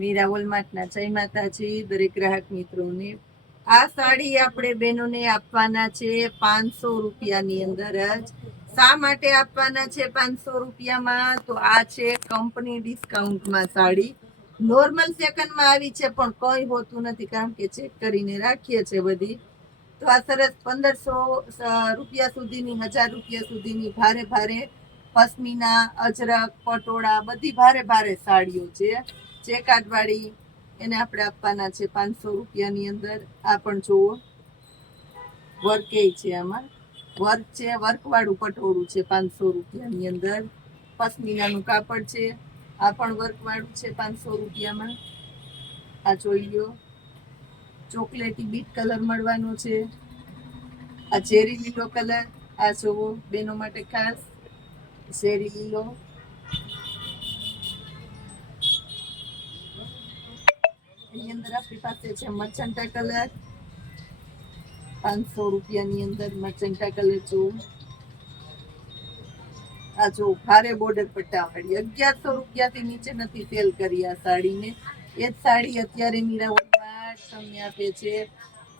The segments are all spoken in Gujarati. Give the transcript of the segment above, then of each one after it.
મીરા વોલમાર્ટના જય માતાજી દરેક ગ્રાહક મિત્રોને। આ સાડી આપણે બહેનોને આપવાના છે 500 રૂપિયાની અંદર જ। શા માટે આપવાના છે 500 રૂપિયામાં? તો આ છે કંપની ડિસ્કાઉન્ટમાં સાડી। નોર્મલ સેકન્ડમાં આવી છે પણ કંઈ હોતું નથી, કારણ કે ચેક કરીને રાખીએ છે બધી। તો આ સરસ 1500 રૂપિયા સુધીની, 1000 રૂપિયા સુધીની ભારે ભારે પશ્મિના, અજરક, પટોળા બધી ભારે ભારે સાડીઓ છે ચેકાટવાળી। એને આપણે આપવાના છે 500 રૂપિયાની અંદર। આ પણ જુઓ, વર્ક છે, આમાં વર્ક છે, વર્કવાળું પટોળું છે 500 રૂપિયાની અંદર। પશ્મિનાનું કાપડ છે, આ પણ વર્કવાળું છે 500 રૂપિયામાં। આ જોઈ લો, ચોકલેટી બીટ કલર મળવાનો છે। આ ચેરી લીલો કલર, આ જોવો બેનો માટે ખાસ ચેરી લીલો। એની અંદર આપણી પાસે છે મચંટા કલર, 500 રૂપિયાની અંદર મચંટા કલર જોવો। આ જો ભારે બોર્ડર પટ્ટાવાળી 1100 રૂપિયાથી નીચે નથી સેલ કરી આ સાડીને। એ જ સાડી અત્યારે મીરા વોલમાર્ટ તમને આપે છે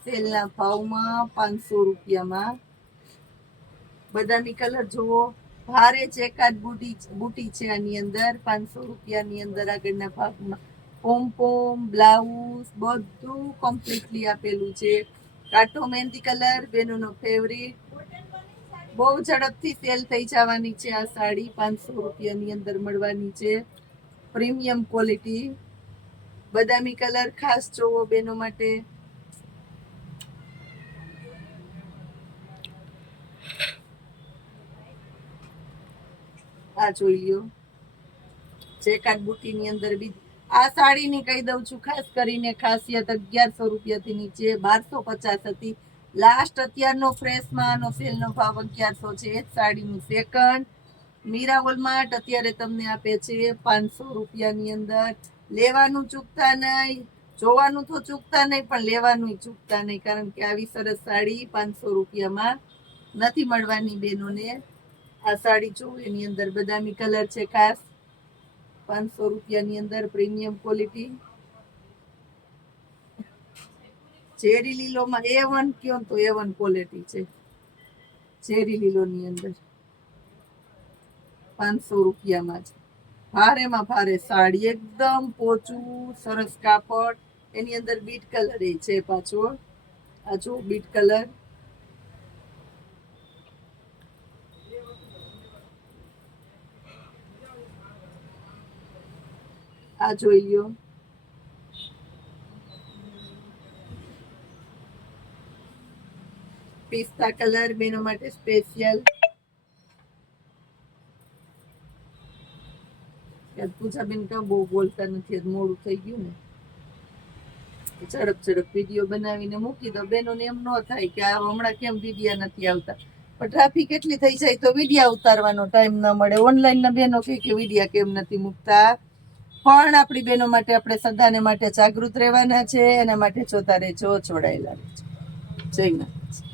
સેલના ભાવમાં 500 રૂપિયામાં। બદામી કલર જુઓ, ભારે ચેકાટ બુટી છે આની અંદર 500 રૂપિયાની અંદર। આગળના ભાગમાં પોમ બ્લાઉઝ બધું કમ્પ્લીટલી આપેલું છે। કાઠો મહેંદી કલર બેનોનો ફેવરિટ, બહુ ઝડપથી સેલ થઈ જવાની છે આ સાડી। 500 રૂપિયાની અંદર મળવાની છે, પ્રીમિયમ ક્વોલિટી। બદામી કલર ખાસ જોવો બેનો માટે। આ જોઈ લ્યો, ચેકાટ બુટીની અંદર બી આ સાડીની કહી દઉં છું ખાસ કરીને ખાસિયત 1100 રૂપિયાથી નીચે 1250 હતી લાસ્ટ। અત્યારનો ફ્રેશમાં આનો સેલનો ભાવ 1100 છે। એ જ સાડીનું સેકન્ડ મીરા વોલમાર્ટ અત્યારે તમને આપે છે 500 રૂપિયાની અંદર। લેવાનું ચૂકતા નહીં, જોવાનું તો ચૂકતા નહીં, પણ લેવાનું ચૂકતા નહીં, કારણ કે આવી સરસ સાડી 500 રૂપિયામાં નથી મળવાની બેનોને। આ સાડી જો, એની અંદર બદામી કલર છે ખાસ 500 રૂપિયાની અંદર, પ્રીમિયમ ક્વોલિટી। ચેરી લીલોમાં A1 કયો તો A1 ક્વોલિટી છે ચેરી લીલોની અંદર 500 રૂપિયામાં છે। ભારેમાં ભારે સાડી, એકદમ પોચું સરસ કાપડ। એની અંદર બીટ કલર એ છે પાછો, આ જો બીટ કલર। આ જોઈ લ્યો, પિસ્તા કલર બેનો માટે સ્પેશિયલ। પૂજાબેન કાં બહુ બોલતા નથી, મોડું થઈ ગયું ને, ઝડપ વિડીયો બનાવીને મૂકી દો। બેનોને એમ ન થાય કે આ હમણાં કેમ વિડીયા નથી આવતા, પણ ટ્રાફિક એટલી થઈ જાય તો વિડીયા ઉતારવાનો ટાઈમ ન મળે। ઓનલાઈનના બેનો કે વિડીયા કેમ નથી મૂકતા, પણ આપણી બેનો માટે આપણે સદાને માટે જાગૃત રહેવાના છે। એના માટે જોતા રહેજો, જોડાયેલા રહેજો। જય માતાજી।